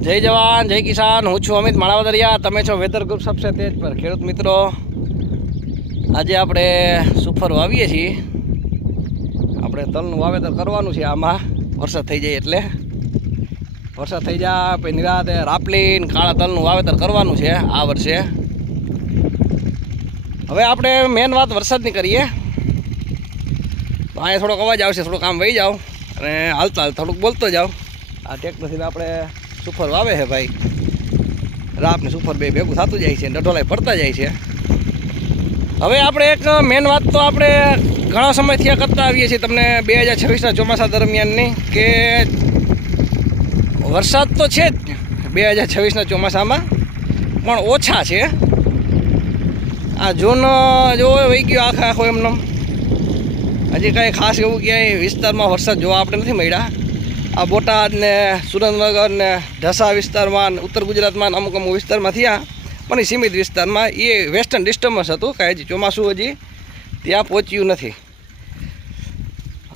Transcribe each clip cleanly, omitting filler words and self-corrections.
જય જવાન જય કિસાન। હું છું અમિત માણાવદરિયા, તમે છો વેધર ગ્રુપ સબસે તેજ પર। ખેડૂત મિત્રો, આજે આપણે સુફર વાવીએ છીએ। આપણે તલનું વાવેતર કરવાનું છે। આમાં વરસાદ થઈ જાય એટલે વરસાદ થઈ જાય પછી નિરાતે રાપલીન કાળા તલનું વાવેતર કરવાનું છે આ વર્ષે। હવે આપણે મેન વાત વરસાદની કરીએ તો અહીંયા થોડોક અવાજ આવશે, થોડુંક આમ વહી જાઓ અને હાલતા હાલતા થોડુંક બોલતો જાઓ। આ ટ્રેક્ટરથી આપણે સુફર વાવે છે ભાઈ, રાપ ને સુફર બે ભેગું થતું જાય છે, ડઢોલાય પડતા જાય છે। હવે આપણે એક મેન વાત તો આપણે ઘણા સમયથી કરતા આવીએ છીએ તમને 2026ના ચોમાસા દરમિયાનની, કે વરસાદ તો છે જ 2026ના ચોમાસામાં, પણ ઓછા છે। આ જૂન જો વહી ગયો આખો એમનો, હજી કાંઈ ખાસ એવું ક્યાંય વિસ્તારમાં વરસાદ જોવા આપણે નથી મળ્યા। આ બોટાદ ને સુરેન્દ્રનગર ને ઢસા વિસ્તારમાં, ઉત્તર ગુજરાતમાં અમુક અમુક વિસ્તારમાં થયા, પણ એ સીમિત વિસ્તારમાં એ વેસ્ટર્ન ડિસ્ટર્બન્સ હતું, કાંઈ હજી ચોમાસું હજી ત્યાં પહોંચ્યું નથી।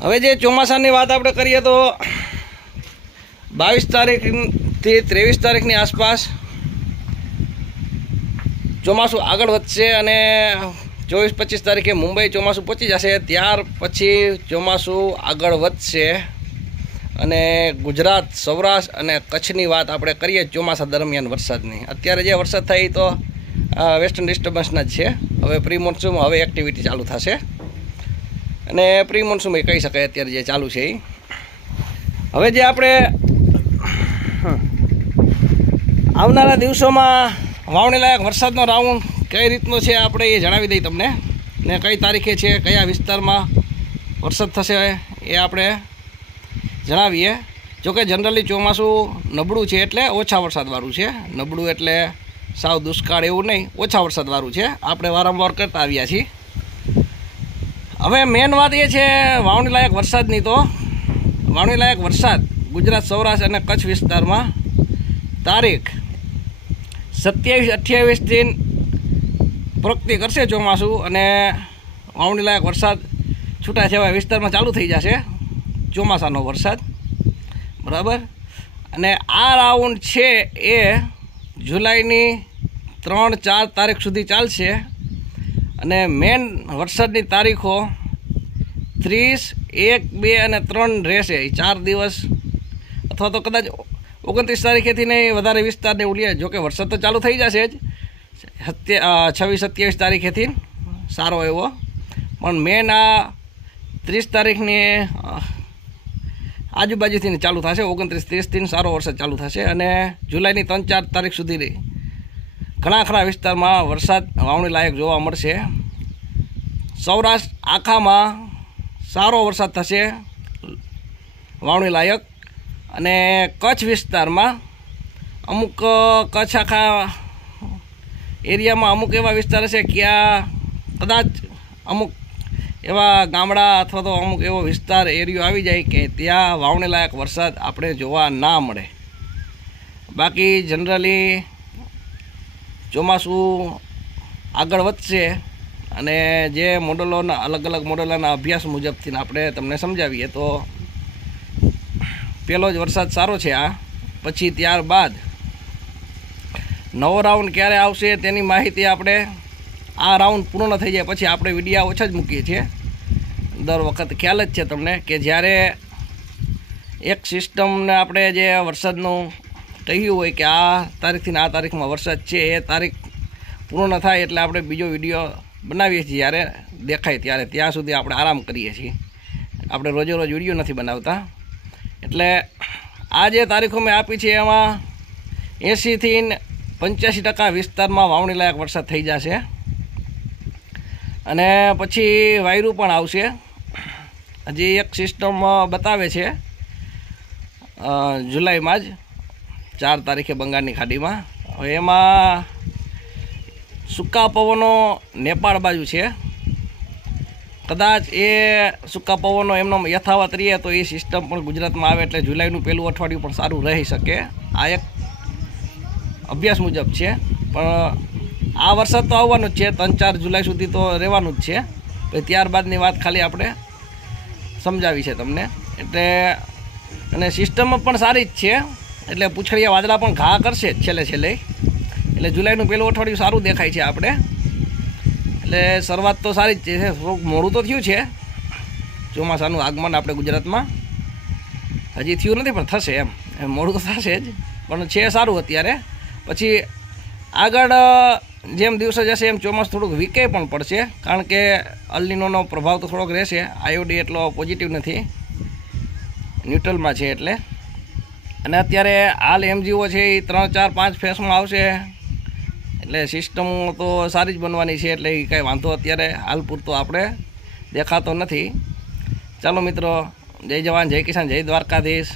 હવે જે ચોમાસાની વાત આપણે કરીએ તો 22 તારીખથી 23 તારીખની આસપાસ ચોમાસું આગળ વધશે અને 24-25 તારીખે મુંબઈ ચોમાસું પહોંચી જશે। ત્યાર પછી ચોમાસું આગળ વધશે અને ગુજરાત, સૌરાષ્ટ્ર અને કચ્છની વાત આપણે કરીએ ચોમાસા દરમિયાન વરસાદની। અત્યારે જે વરસાદ થાય તો વેસ્ટર્ન ડિસ્ટર્બન્સના જ છે। હવે પ્રી મોન્સૂન હવે એક્ટિવિટી ચાલુ થશે અને પ્રી મોન્સૂન કહી શકાય અત્યારે જે ચાલુ છે એ। હવે જે આપણે આવનારા દિવસોમાં વાવણી લાયક વરસાદનો રાઉન્ડ કઈ રીતનો છે આપણે એ જણાવી દઈએ તમને, ને કઈ તારીખે છે, કયા વિસ્તારમાં વરસાદ થશે એ આપણે જણાવીએ। જોકે જનરલી ચોમાસું નબળું છે એટલે ઓછા વરસાદવાળું છે, નબળું એટલે સાવ દુષ્કાળ એવું નહીં, ઓછા વરસાદવાળું છે, આપણે વારંવાર કરતા આવ્યા છીએ। હવે મેન વાત એ છે વાવણી લાયક વરસાદની, તો વાવણી લાયક વરસાદ ગુજરાત, સૌરાષ્ટ્ર અને કચ્છ વિસ્તારમાં તારીખ 27-28થી પ્રગતિ કરશે ચોમાસું અને વાવણી લાયક વરસાદ છૂટાછવાયા વિસ્તારમાં ચાલુ થઈ જશે ચોમાસાનો વરસાદ, બરાબર। અને આ રાઉન્ડ છે એ જુલાઈની 3-4 તારીખ સુધી ચાલશે અને મેન વરસાદની તારીખો 30, 1, 2 અને 3 રહેશે। 4 દિવસ અથવા તો કદાચ 29 તારીખેથી નહીં વધારે વિસ્તારને ઉલીએ, જોકે વરસાદ તો ચાલુ થઈ જશે જ 26-27 તારીખેથી સારો એવો, પણ મેન આ 30 તારીખની આજુબાજુથી ચાલુ થશે, 29-30થી સારો વરસાદ ચાલુ થશે અને જુલાઈની 3-4 તારીખ સુધી ઘણા ખરા વિસ્તારમાં વરસાદ વાવણી લાયક જોવા મળશે। સૌરાષ્ટ્ર આખામાં સારો વરસાદ થશે વાવણી લાયક, અને કચ્છ વિસ્તારમાં અમુક કચ્છ આખા એરિયામાં અમુક એવા વિસ્તાર હશે ક્યાં કદાચ અમુક એવા ગામડા અથવા તો અમુક એવો વિસ્તાર એરિયો આવી જાય કે ત્યાં વાવણી લાયક વરસાદ આપણે જોવા ના મળે। બાકી જનરલી ચોમાસું આગળ વધશે અને જે મોડલોના અલગ અલગ મોડલોના અભ્યાસ મુજબથી આપણે તમને સમજાવીએ તો પહેલો જ વરસાદ સારો છે આ, પછી ત્યારબાદ નવો રાઉન્ડ ક્યારે આવશે તેની માહિતી આપણે આ રાઉન્ડ પૂર્ણ થઈ જાય પછી આપણે વિડીયા ઓછા જ મૂકીએ છીએ। દર વખત ખ્યાલ જ છે તમને કે જ્યારે એક સિસ્ટમને આપણે જે વરસાદનું કહ્યું હોય કે આ તારીખથી આ તારીખમાં વરસાદ છે, એ તારીખ પૂર્ણ થાય એટલે આપણે બીજો વિડીયો બનાવીએ છીએ, જ્યારે દેખાય ત્યારે, ત્યાં સુધી આપણે આરામ કરીએ છીએ, આપણે રોજે રોજ વિડીયો નથી બનાવતા। એટલે આ જે તારીખો મેં આપી છે એમાં 80થી 85% વિસ્તારમાં વાવણી લાયક વરસાદ થઈ જશે અને પછી વાયરું પણ આવશે। હજી એક સિસ્ટમ બતાવે છે જુલાઈમાં જ 4 તારીખે બંગાળની ખાડીમાં, હવે એમાં સૂકા પવનો નેપાળ બાજુ છે, કદાચ એ સૂકા પવનો એમનો યથાવત રહીએ તો એ સિસ્ટમ પણ ગુજરાતમાં આવે એટલે જુલાઈનું પહેલું અઠવાડિયું પણ સારું રહી શકે। આ એક અભ્યાસ મુજબ છે, પણ આ વરસાદ તો આવવાનો જ છે, 3-4 જુલાઈ સુધી તો રહેવાનું જ છે, પછી ત્યારબાદની વાત ખાલી આપણે સમજાવી છે તમને। એટલે અને સિસ્ટમ પણ સારી જ છે, એટલે પૂંછડીયા વાદળા પણ ઘા કરશે જ છેલ્લે છેલ્લે. એટલે જુલાઈનું પહેલું અઠવાડિયું સારું દેખાય છે આપણે. એટલે શરૂઆત તો સારી જ છે. થોડુંક મોડું તો થયું છે ચોમાસાનું આગમન આપણે ગુજરાતમાં. હજી થયું નથી પણ થશે એમ મોડું તો થશે જ, પણ છે સારું અત્યારે. પછી આગળ જેમ દિવસો જશે એમ ચોમાસું થોડુંક વીકે પણ પડશે, કારણ કે અલ્નીનોનો પ્રભાવ તો થોડોક રહેશે. આયોડી એટલો પોઝિટિવ નથી, ન્યુટ્રલમાં છે એટલે. અને અત્યારે હાલ એમજીઓ છે એ 3, 4, 5 ફેસમાં આવશે, એટલે સિસ્ટમ તો સારી જ બનવાની છે. એટલે એ કાંઈ વાંધો અત્યારે હાલ પૂરતો આપણે દેખાતો નથી. ચાલો મિત્રો, જય જવાન, જય કિસાન, જય દ્વારકાધીશ.